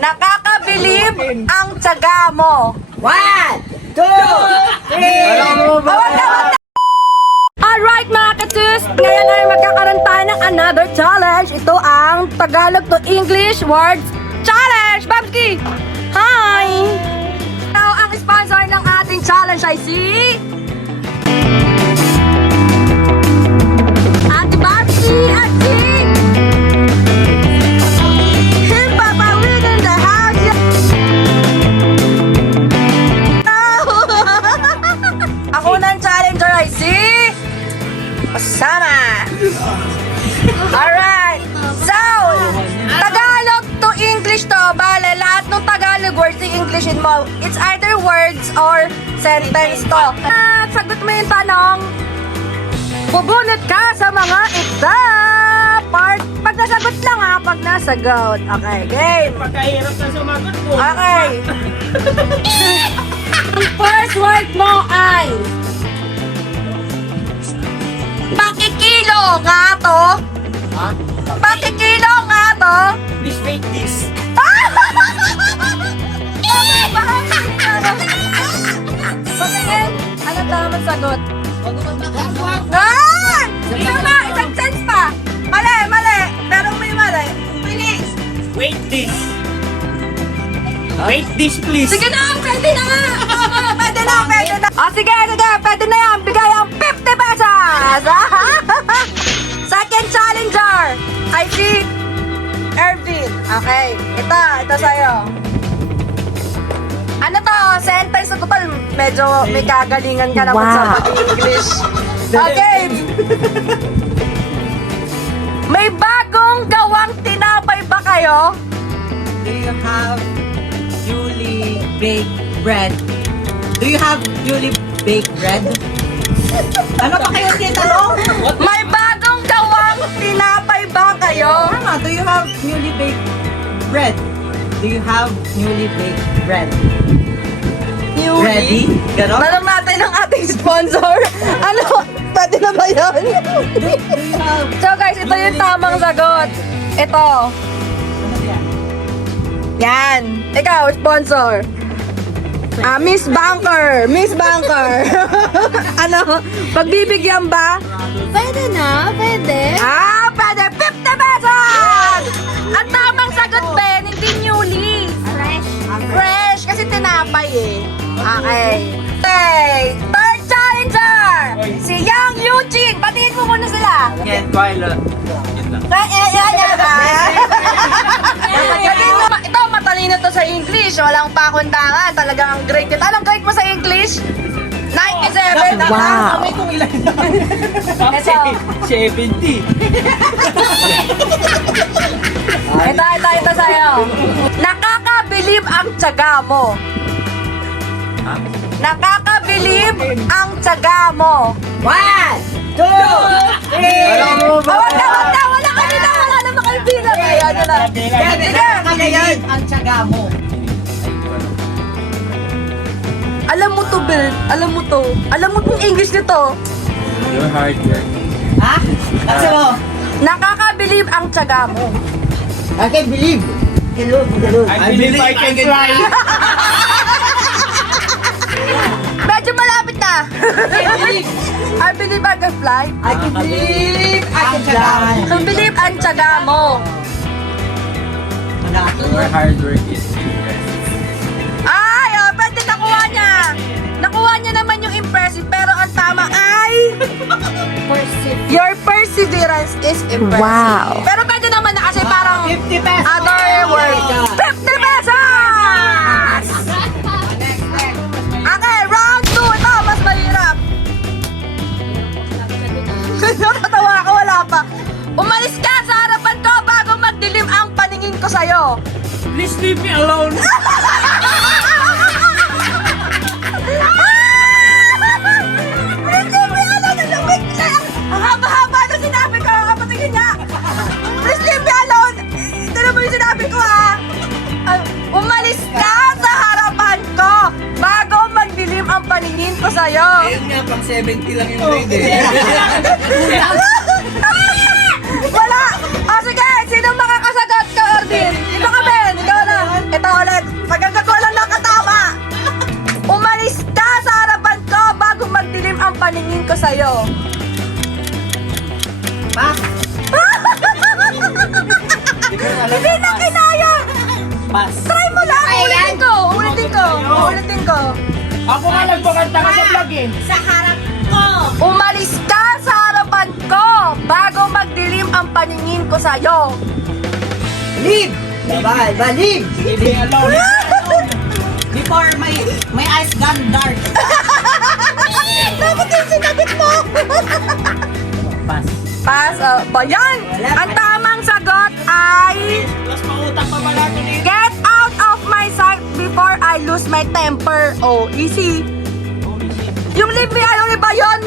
Nakakabilib ang tiyaga mo. 1, 2, 3. Alright mga ka-tus, ngayon ay magkakaroon tayo ng another challenge. Ito ang Tagalog to English Words Challenge! Babski! Hi! Now, ang sponsor ng ating challenge ay si... Ate Babski at si... Papa Win in the house! Ang unang challenger ay si... Sama. Alright. So, Tagalog to English to. Bale, lahat ng Tagalog words i-Englishin mo. It's either words or sentence to. At sagot mo yung tanong, bubunot ka sa mga ita. Pag nasagot lang ha, pag nasagot. Okay, game. Pagkahirap na sumagot mo. Okay. Ang first word mo ay pakikilo nga to. Pakikilo nga to. Please make this. Patingin. Ano tamang sagot? Ah! Tama! Isang chance pa. Mali, mali. Pero may mali. Bilis. Wait this. Wait this please. Sige na, pwede na nga. Pwede na, pwede na. Sige, sige, pwede na yan. Bigay ang 50 pesos. Second challenger ay si Ervin. Okay, ito sa'yo. Ano to? Sentence na total. Medyo may kagalingan ka naman sa pag-English. Okay. May bagong gawang tinapay ba kayo? Do you have newly baked bread? Do you have newly baked bread? Ano pa kayo titanong? May bagong gawang tinapay ba kayo? Tama, do you have newly baked bread? Do you have newly baked bread? Ready? Ganon? Tanong natin ang ating sponsor. Ano? Pwede na ba yun? Do you have... So guys, ito yung tamang sagot. Ito. Ano yan? Yan. Ikaw, sponsor. Miss Banker. Miss Banker. Ano? Pagbibigyan ba? Pwede na, pwede. Pwede. 50 pesos! Ang tamang sagot, Ben, hindi newly. Fresh. Fresh, kasi tinapay eh. Okay. Okay. Third challenger! Si Yang Eugene. Batiin mo muna sila. Get pilot. Ito, matalino to sa English. Walang pakundangan. Talagang ang grade nito. Anong grade mo sa English? 97. Wow. Kami kung ilan na. Ito. 70. Ito sa'yo. Nakakabilib ang tiyaga mo. Nakakabilib ang tiyaga mo. 1, 2, 3. Wag na. Wala kami na. Wala naman kayo bilang. Ayan na. Sige. Kagayan ang tiyaga mo. Alam mo to, Bill. Alam mo to. Alam mo tong English nito. Your hard work. Ha? Kasi mo? Nakakabilib ang tiyaga mo. I can believe. Hello. I believe I can fly. Medyo malapit na. I believe I can fly. I can believe I can fly. I believe ang tiyaga mo. Your hard work is impressive. Ay, pwede nakuha niya. Nakuha niya naman yung impressive, pero ang tama ay... Your perseverance is impressive. Wow. Pero pwede naman na kasi parang 50 pesos. other word. 50 pesos! Okay, round 2. Ito, mas mahirap. Natatawa ako, wala pa. Umalis ka sa harapan ko bago magdilim ang paningin ko sa'yo. Please leave me alone. Ang haba-haba na sinabi ko, kapatingin niya. Please leave me alone. Ito na mo yung sinabi ko ha. Umalis ka sa harapan ko bago magdilim ang paningin ko sa'yo. Ayun nga, pang 70 lang yung grade eh. Wala! Sige, sino makakasagot ka, Ordin? Ito ka, Ben. Ikaw na. Pass. Try mo lang. Ulitin ko. Ako nga nagpakanta ka sa vlog eh. Sa harap ko. Umalis ka sa harapan ko bago magdilim ang paningin ko sa'yo. Leave! Leave! Leave me alone. Before my eyes gone dark. Dapat yung sinagot mo. Pass. Pass. Ba yan? Ang tamang sagot ay Plus pautang pa pala ito eh. get out of my sight before I lose my temper. Oh, easy. Yung leave me alone ba yun?